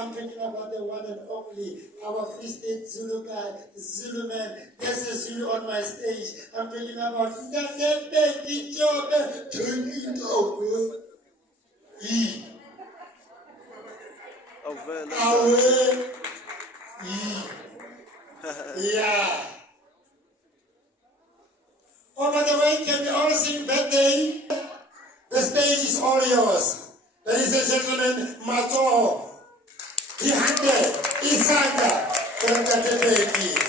I'm talking about the one and only, our Free State Zulu guy, Zulu man. There's a Zulu on my stage. I'm talking about Ndandebe Kijobe, turning over. Yeah. Oh, by the way, can we all sing birthday? The stage is all yours. Ladies and gentlemen, Matoho, Ihande, Isanga, Ndandebe.